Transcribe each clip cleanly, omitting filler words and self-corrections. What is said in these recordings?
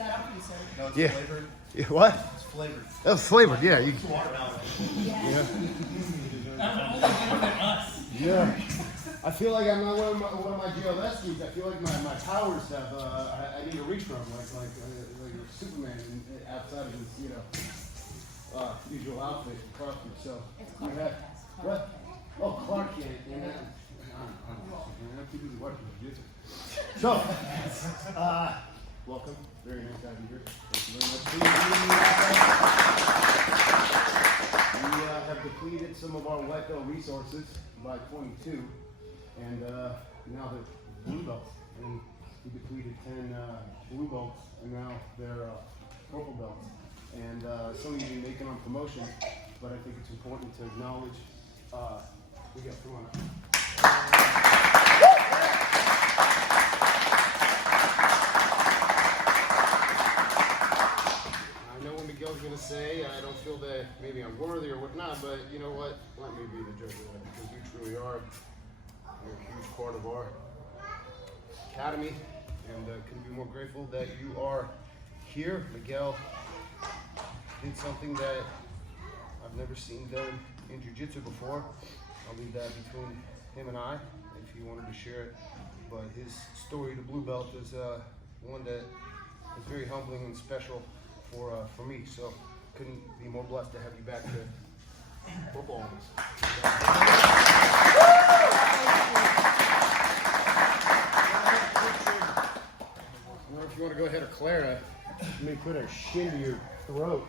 that up for you, sir. No, it's Yeah. flavored. Yeah, what? It's flavored. That was flavored, yeah. You, Yeah. That's only better than us. yeah. I feel like I'm not one of my GLS skis. I feel like my powers have, I need to reach from, like Superman outside of his, usual outfit and costume. So, It's you Clark have, Kent. what? Oh, Clark Kent. And I'm too busy watching jiu-jitsu. So, welcome. Very nice to have you here. Thank you very much. We have depleted some of our wet belt resources by 22, and now they're blue belts. And we depleted 10 blue belts, and now they're purple belts. And some of you may make it on promotion, but I think it's important to acknowledge we got through on it. I know what Miguel's going to say. I don't feel that maybe I'm worthy or whatnot, but you know what? Let me be the judge of that, because you truly are. You're a huge part of our academy, and couldn't be more grateful that you are here. Miguel did something that I've never seen done in jiu-jitsu before. I'll leave that between him and I, if he wanted to share it. But his story to blue belt is one that is very humbling and special for me. So couldn't be more blessed to have you back to football. Or if you want to go ahead of Clara, you may put a shin to your throat.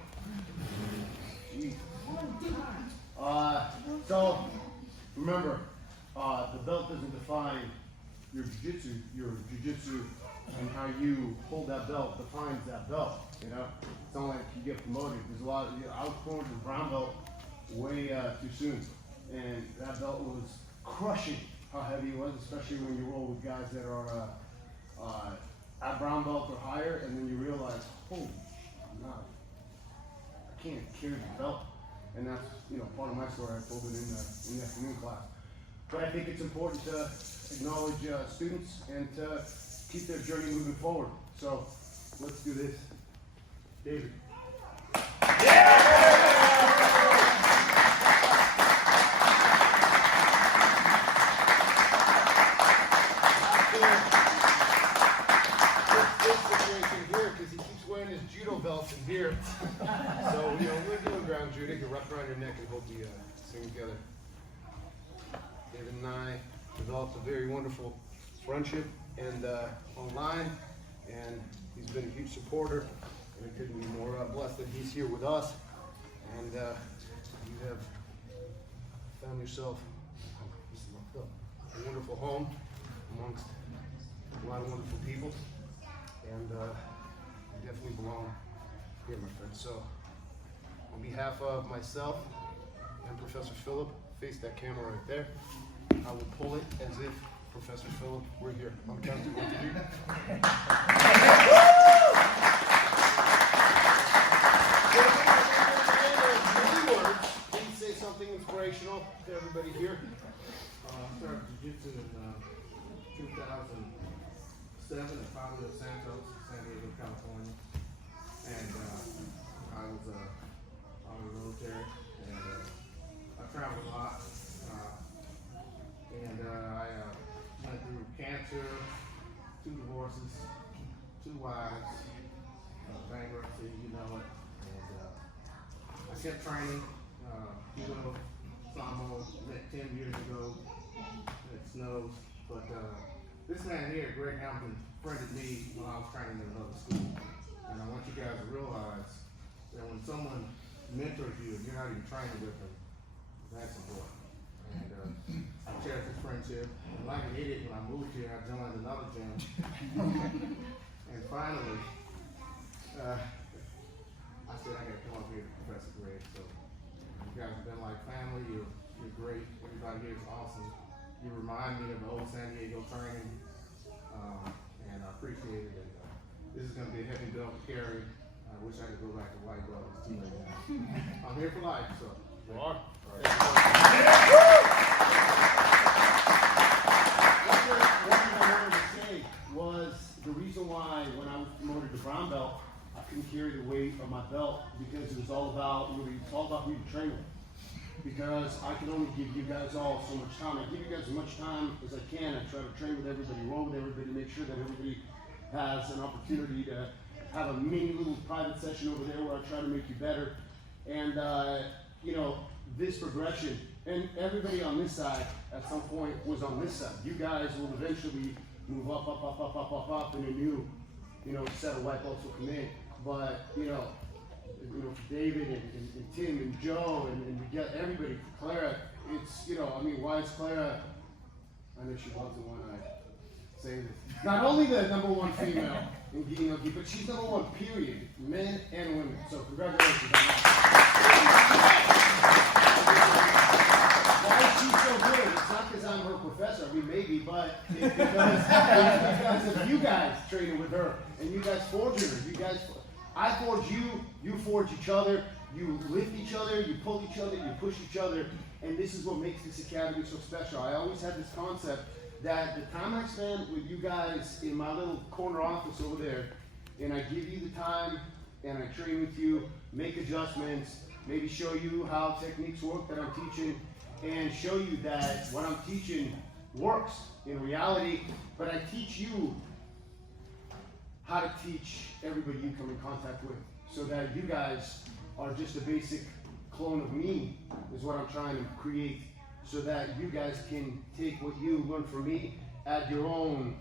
Jeez. So remember, the belt doesn't define your jiu-jitsu. Your jiu-jitsu and how you hold that belt defines that belt. You know, it's not like you get promoted. There's a lot of, I was promoted to brown belt way too soon, and that belt was crushing how heavy it was, especially when you roll with guys that are at brown belt or higher, and then you realize, holy, no, I can't carry the belt. And that's, part of my story. I told it in the afternoon class. But I think it's important to acknowledge students and to keep their journey moving forward. So let's do this. David. Belts in here. So, we're doing ground judo. You can wrap around your neck and hold the sing together. David and I developed a very wonderful friendship and online, and he's been a huge supporter, and I couldn't be more blessed that he's here with us. And you have found yourself a wonderful home amongst a lot of wonderful people, and you definitely belong here, my friend. So, on behalf of myself and Professor Phillip, face that camera right there. I will pull it as if Professor Phillip were here. On the count of 1, 2, 3. Many words. Please say something inspirational to everybody here. I started jiu-jitsu in 2007 at Pablo Santos, San Diego, California. And I was in the military, and I traveled a lot. And I went through cancer, 2 divorces, 2 wives, bankruptcy, you know it. And I kept training. Judo, Samo, met 10 years ago. It snows. But this man here, Greg Hamilton, friended me when I was training in another school. And I want you guys to realize that when someone mentors you and you're not even training with them, that's important. And I cherish this friendship. And like an idiot, when I moved here, I joined another gym. And finally, I said I got to come up here to Professor Greg. So you guys have been like family. You're great. Everybody here is awesome. You remind me of the old San Diego training, and I appreciate it. And, this is going to be a heavy belt to carry. I wish I could go back to white belt. It's too late now. I'm here for life, so. You are. All right. One thing I wanted to say was the reason why when I was promoted to brown belt, I couldn't carry the weight of my belt because it was all about who you train with. Because I can only give you guys all so much time. I give you guys as much time as I can. I try to train with everybody, roll with everybody, make sure that everybody has an opportunity to have a mini little private session over there where I try to make you better. And you know, this progression, and everybody on this side at some point was on this side. You guys will eventually move up in a new, you know, set of white belts will come in. But you know, David and Tim and Joe and we get everybody, Clara, it's, you know, I mean, why is Clara, I know she loves it when I say this, not only the #1 female in Gi, but she's #1 period, men and women, so congratulations on that. Why is she so good? It's not because I'm her professor, I mean maybe, but it's because of you guys training with her, and you guys forging her, I forge you, you forge each other, you lift each other, you pull each other, you push each other, and this is what makes this academy so special. I always had this concept that the time I spend with you guys in my little corner office over there, and I give you the time, and I train with you, make adjustments, maybe show you how techniques work that I'm teaching, and show you that what I'm teaching works in reality, but I teach you how to teach everybody you come in contact with, so that you guys are just a basic clone of me, is what I'm trying to create, so that you guys can take what you learn from me, add your own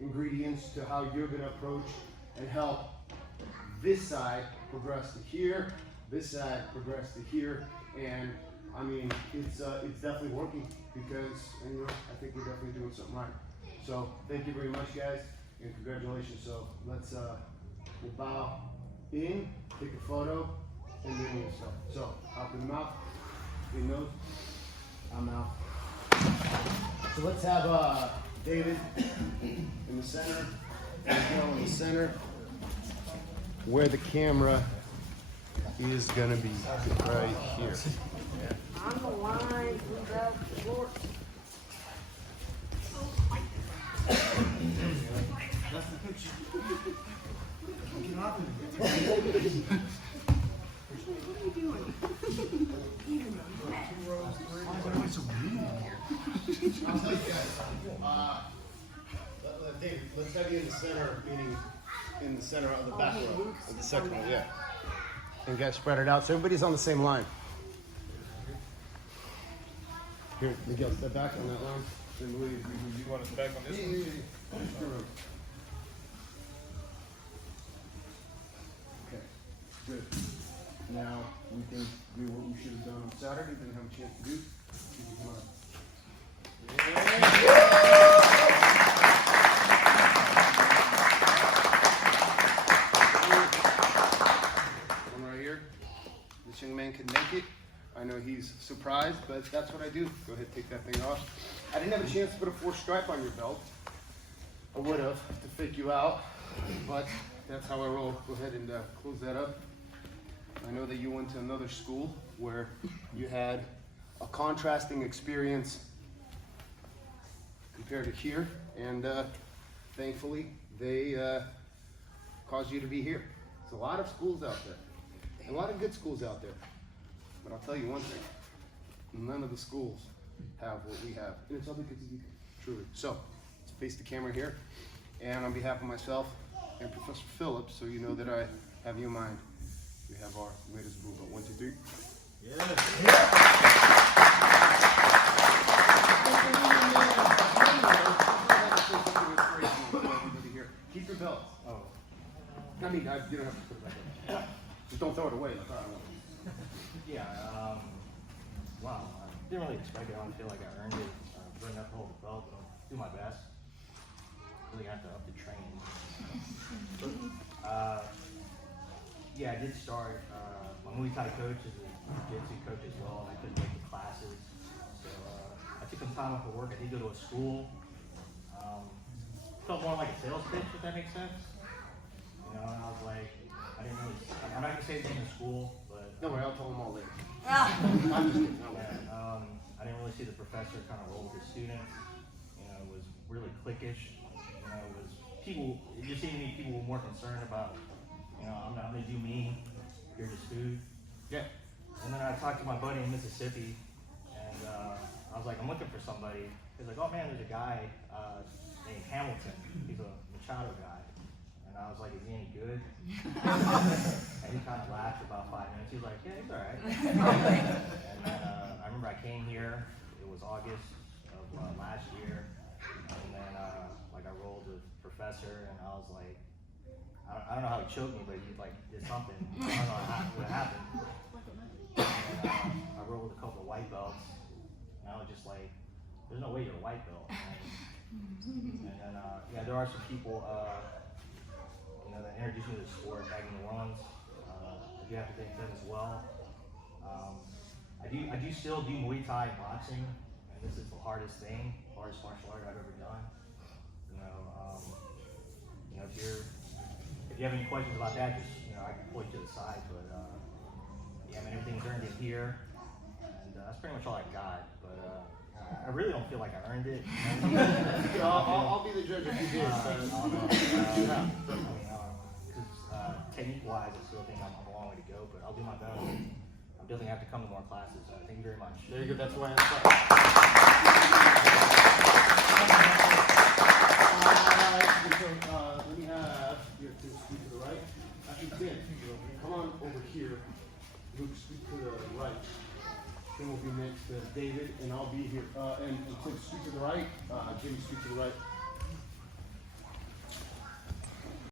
ingredients to how you're gonna approach and help this side progress to here, this side progress to here, and I mean, it's definitely working because, and, you know, I think we're definitely doing something right. So thank you very much, guys. And congratulations. So let's we'll bow in, take a photo, and then we'll start. So out the mouth, in nose, I'm out. So let's have David in the center, and Joe in the center, where the camera is gonna be right here. I'm the line without short. That's the picture. What are you doing? I'll tell you guys. Dave, let's have you in the center, meaning in the center of the back row, of the second row, yeah. And guys, spread it out so everybody's on the same line. Here, Miguel, step back on that line. And Louis, You want us back on this one? Okay, good. Now we can do what we should have done on Saturday, didn't have a chance to do. One right here. This young man can make it. I know he's surprised, but that's what I do. Go ahead, take that thing off. I didn't have a chance to put a 4th stripe on your belt. I would have to fake you out, but that's how I roll. Go ahead and close that up. I know that you went to another school where you had a contrasting experience compared to here, and thankfully they caused you to be here. There's a lot of schools out there, a lot of good schools out there, but I'll tell you one thing, none of the schools have what we have, and it's all because of you, truly. So, let's face the camera here, and on behalf of myself and Professor Phillips, so you know that I have you in mind, we have our latest movement. 1, 2, 3. Keep your belts. Oh. I mean, you don't have to put it back in. Just don't throw it away. Yeah, wow, I didn't really expect it. I don't feel like I earned it. Good enough to hold the belt, but I'll do my best. Really have to up the training. Yeah, I did start. My Muay Thai coach is a jiu-jitsu coach as well, and I couldn't make the classes. So I took some time off of work. I did go to a school. Felt more like a sales pitch, if that makes sense. You know, and I was like, I'm not gonna say it's in the school, but. Don't worry, I'll tell them all later. I'm just kidding. I didn't really see the professor kind of roll with the students. You know, it was really cliquish. You know, it was people, it just seemed to me people were more concerned about, you know, I'm gonna do me, you're just food. Yeah. And then I talked to my buddy in Mississippi, and I was like, I'm looking for somebody. He's like, oh man, there's a guy named Hamilton. He's a Machado guy. And I was like, is he any good? And he kind of laughed for about 5 minutes. He was like, yeah, he's all right. And then I remember I came here. It was August of last year. And then like I rolled with Professor, and I was like, I don't know how he choked me, but he like did something. I don't know what happened. And I rolled with a couple of white belts, and I was just like, there's no way you're a white belt. And then yeah, there are some people you know, that introduced me to the sport back in New Orleans. I do have to thank them as well. I do still do Muay Thai and boxing, and this is the hardest martial art I've ever done. You know, if you have any questions about that, just, you know, I can point to the side. But yeah, I mean, everything's earned in here, and that's pretty much all I got. But I really don't feel like I earned it. I'll be the judge if you did. Technique-wise, I still think I'm a long way to go, but I'll do my best. I'm definitely have to come to more classes. Thank you very much. Very good. That's why I'm let me have your two scoot to the right. Actually, Ben, come on over here. Luke, scoot to the right. Then we'll be next to David, and I'll be here. And Tim, scoot to the right. Jimmy, scoot to the right.